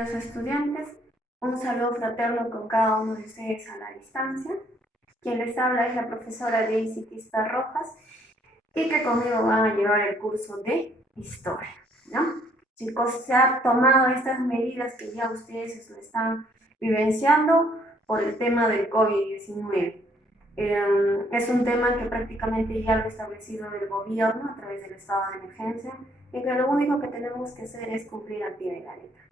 queridos estudiantes. Un saludo fraterno con cada uno de ustedes a la distancia. Quien les habla es la profesora Daisy Quispe Rojas y que conmigo van a llevar el curso de Historia, ¿no? Chicos, se han tomado estas medidas que ya ustedes lo están vivenciando por el tema del COVID-19. Es un tema que prácticamente ya lo ha establecido el gobierno a través del estado de emergencia y que lo único que tenemos que hacer es cumplir al pie de la letra.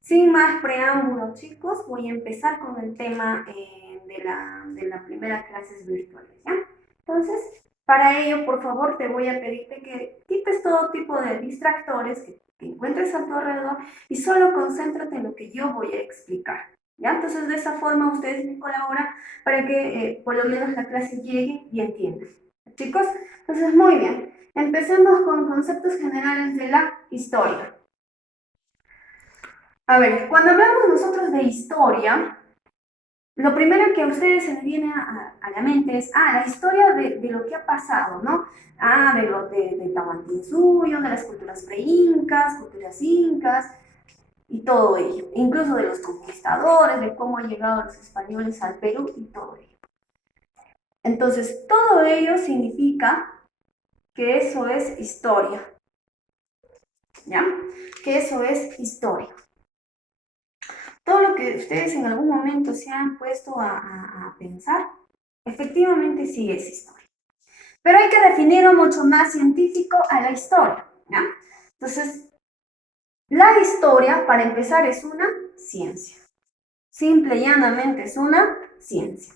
Sin más preámbulos, chicos, voy a empezar con el tema de la primera clases virtuales, ¿ya? Entonces, para ello, por favor, te voy a pedirte que quites todo tipo de distractores que encuentres a tu alrededor y solo concéntrate en lo que yo voy a explicar, ¿ya? Entonces, de esa forma, ustedes me colaboran para que por lo menos la clase llegue y entiendan. Chicos, entonces, muy bien. Empecemos con conceptos generales de la historia. A ver, cuando hablamos nosotros de historia, lo primero que a ustedes se les viene a la mente es, la historia de lo que ha pasado, ¿no? De Tahuantinsuyo, de las culturas pre-incas, culturas incas, y todo ello. Incluso de los conquistadores, de cómo han llegado los españoles al Perú y todo ello. Entonces, todo ello significa que eso es historia, ¿ya? Que eso es historia. Todo lo que ustedes en algún momento se han puesto a pensar, efectivamente sí es historia. Pero hay que definirlo mucho más científico a la historia, ¿ya? Entonces, la historia, para empezar, es una ciencia. Simple y llanamente es una ciencia.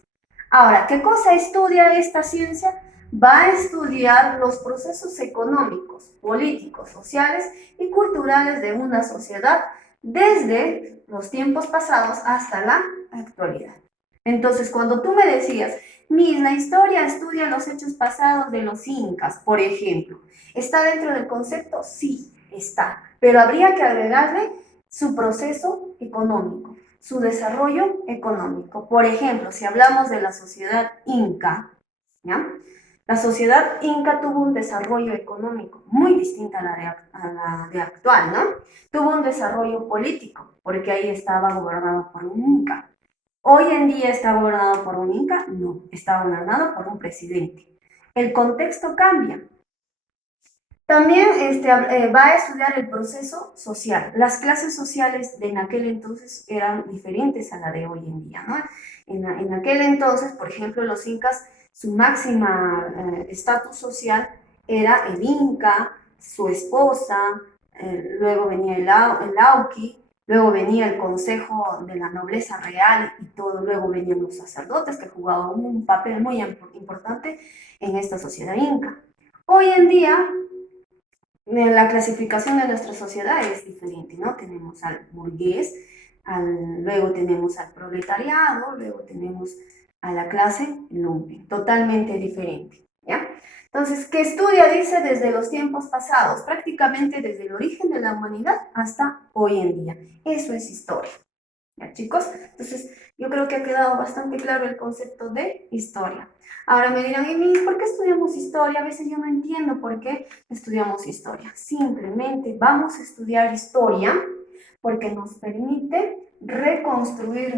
Ahora, ¿qué cosa estudia esta ciencia? Va a estudiar los procesos económicos, políticos, sociales y culturales de una sociedad desde los tiempos pasados hasta la actualidad. Entonces, cuando tú me decías, Miss, la historia estudia los hechos pasados de los incas, por ejemplo, ¿está dentro del concepto? Sí, está, pero habría que agregarle su proceso económico, su desarrollo económico. Por ejemplo, si hablamos de la sociedad inca, ¿ya? La sociedad inca tuvo un desarrollo económico muy distinto a la de actual, ¿no? Tuvo un desarrollo político, porque ahí estaba gobernado por un inca. ¿Hoy en día está gobernado por un inca? No, está gobernado por un presidente. El contexto cambia. También va a estudiar el proceso social. Las clases sociales de en aquel entonces eran diferentes a la de hoy en día, ¿no? En aquel entonces, por ejemplo, los incas, su máxima estatus social era el inca, su esposa, luego venía el auqui, luego venía el consejo de la nobleza real y todo, luego venían los sacerdotes que jugaban un papel muy importante en esta sociedad inca. Hoy en día, la clasificación de nuestra sociedad es diferente, ¿no? Tenemos al burgués, luego tenemos al proletariado, luego tenemos a la clase lumpen, totalmente diferente, ¿ya? Entonces, ¿qué estudia? Dice desde los tiempos pasados, prácticamente desde el origen de la humanidad hasta hoy en día. Eso es historia, ¿ya, chicos? Entonces, yo creo que ha quedado bastante claro el concepto de historia. Ahora me dirán, Emi, ¿por qué estudiamos historia? A veces yo no entiendo por qué estudiamos historia. Simplemente vamos a estudiar historia porque nos permite reconstruir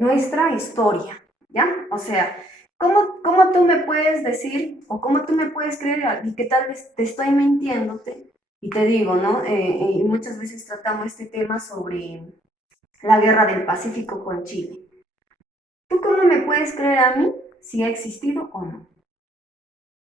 nuestra historia, ¿ya? O sea, ¿cómo tú me puedes decir o cómo tú me puedes creer y que tal vez te estoy mintiéndote? Y te digo, ¿no? Y muchas veces tratamos este tema sobre la guerra del Pacífico con Chile. ¿Tú cómo me puedes creer a mí si ha existido o no?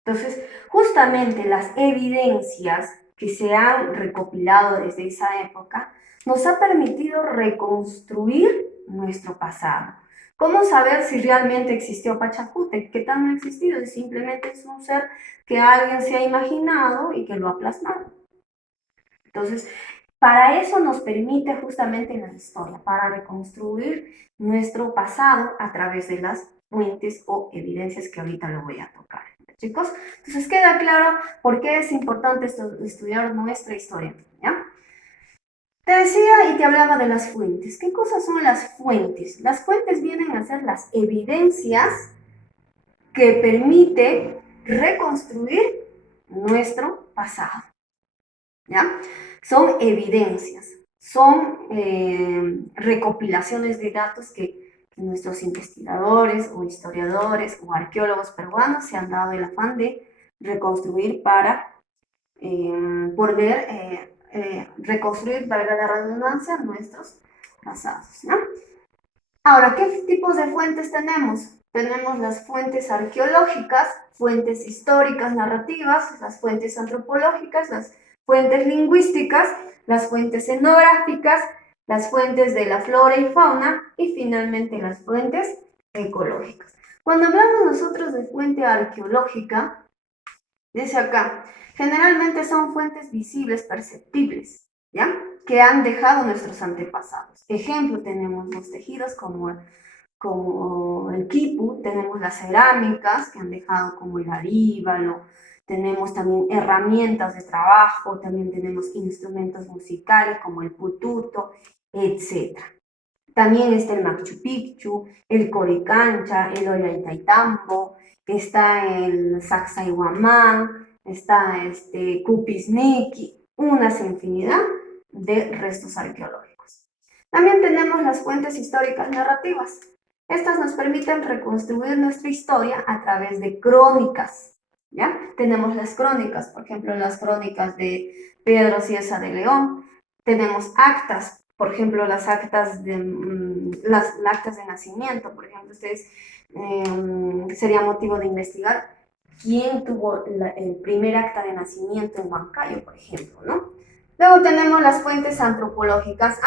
Entonces, justamente las evidencias que se han recopilado desde esa época nos ha permitido reconstruir nuestro pasado. ¿Cómo saber si realmente existió Pachacútec? ¿Qué tan ha existido? Simplemente es un ser que alguien se ha imaginado y que lo ha plasmado. Entonces, para eso nos permite justamente la historia, para reconstruir nuestro pasado a través de las fuentes o evidencias que ahorita lo voy a tocar, chicos. Entonces queda claro por qué es importante estudiar nuestra historia, ¿ya? Te decía y te hablaba de las fuentes. ¿Qué cosas son las fuentes? Las fuentes vienen a ser las evidencias que permiten reconstruir nuestro pasado, ¿ya? son evidencias, son recopilaciones de datos que nuestros investigadores o historiadores o arqueólogos peruanos se han dado el afán de reconstruir para reconstruir, valga la redundancia, nuestros pasados, ¿no? Ahora, ¿qué tipos de fuentes tenemos? Tenemos las fuentes arqueológicas, fuentes históricas narrativas, las fuentes antropológicas, las fuentes lingüísticas, las fuentes etnográficas, las fuentes de la flora y fauna y finalmente las fuentes ecológicas. Cuando hablamos nosotros de fuente arqueológica, dice acá, generalmente son fuentes visibles, perceptibles, ¿ya? Que han dejado nuestros antepasados. Ejemplo, tenemos los tejidos como el quipu, tenemos las cerámicas que han dejado como el aríbalo, tenemos también herramientas de trabajo, también tenemos instrumentos musicales como el pututo, etc. También está el Machu Picchu, el Coricancha, el Ollantaytambo, está el Sacsayhuamán, está Cupisniqui, una infinidad de restos arqueológicos. También tenemos las fuentes históricas narrativas. Estas nos permiten reconstruir nuestra historia a través de crónicas, ¿ya? Tenemos las crónicas, por ejemplo, las crónicas de Pedro Cieza de León. Tenemos actas, por ejemplo, las actas de nacimiento. Por ejemplo, ustedes sería motivo de investigar quién tuvo el primer acta de nacimiento en Huancayo, por ejemplo, ¿no? Luego tenemos las fuentes antropológicas,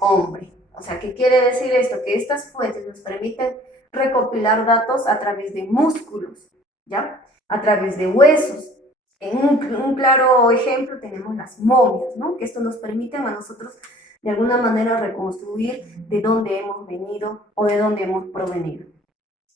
hombre. O sea, ¿qué quiere decir esto? Que estas fuentes nos permiten recopilar datos a través de músculos, ¿ya? A través de huesos. En un claro ejemplo tenemos las momias, ¿no? Que esto nos permite a nosotros de alguna manera reconstruir de dónde hemos venido o de dónde hemos provenido.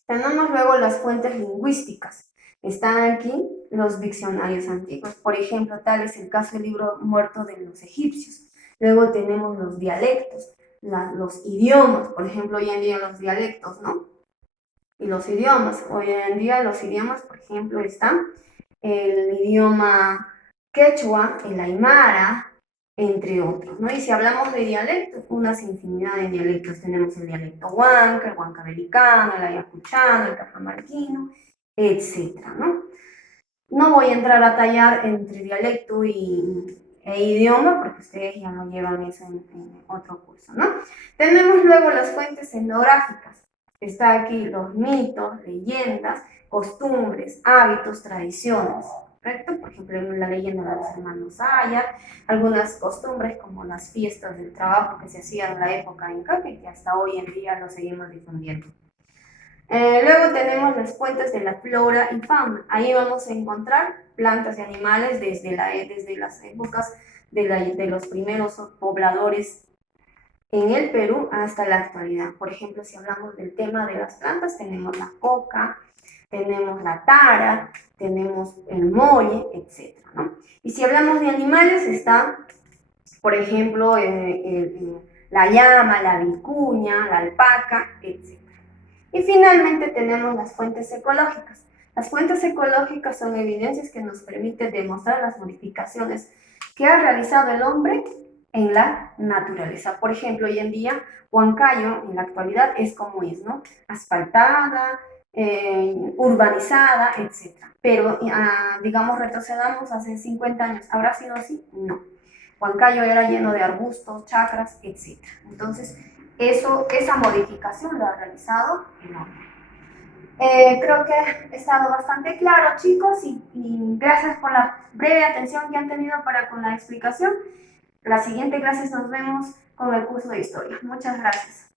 Tenemos luego las fuentes lingüísticas. Están aquí los diccionarios antiguos. Por ejemplo, tal es el caso del libro muerto de los egipcios. Luego tenemos los dialectos, los idiomas. Por ejemplo, hoy en día los dialectos, ¿no? Y los idiomas. Hoy en día los idiomas, por ejemplo, están el idioma quechua, el aymara, entre otros, ¿no? Y si hablamos de dialectos, unas infinidad de dialectos. Tenemos el dialecto huanca, el huancabelicano, el ayacuchano, el cajamarquino, etcétera, ¿no? No voy a entrar a tallar entre dialecto e idioma, porque ustedes ya no llevan eso en otro curso, ¿no? Tenemos luego las fuentes etnográficas. Está aquí los mitos, leyendas, costumbres, hábitos, tradiciones, ¿correcto? Por ejemplo, en la leyenda de los hermanos Aya, algunas costumbres como las fiestas del trabajo que se hacían en la época inca, que hasta hoy en día lo seguimos difundiendo. Luego tenemos las fuentes de la flora y fauna. Ahí vamos a encontrar plantas y animales desde las épocas de los primeros pobladores en el Perú hasta la actualidad. Por ejemplo, si hablamos del tema de las plantas, tenemos la coca, tenemos la tara, tenemos el molle, etc., ¿no? Y si hablamos de animales, está, por ejemplo, la llama, la vicuña, la alpaca, etc. Y finalmente tenemos las fuentes ecológicas. Las fuentes ecológicas son evidencias que nos permiten demostrar las modificaciones que ha realizado el hombre en la naturaleza. Por ejemplo, hoy en día, Huancayo, en la actualidad, es como es, ¿no? Asfaltada, urbanizada, etc. Pero, digamos, retrocedamos hace 50 años. ¿Habrá sido así? No. Huancayo era lleno de arbustos, chacras, etc. Entonces, esa modificación lo ha realizado el hombre. Creo que he estado bastante claro, chicos, y gracias por la breve atención que han tenido con la explicación. La siguiente clase nos vemos con el curso de historia. Muchas gracias.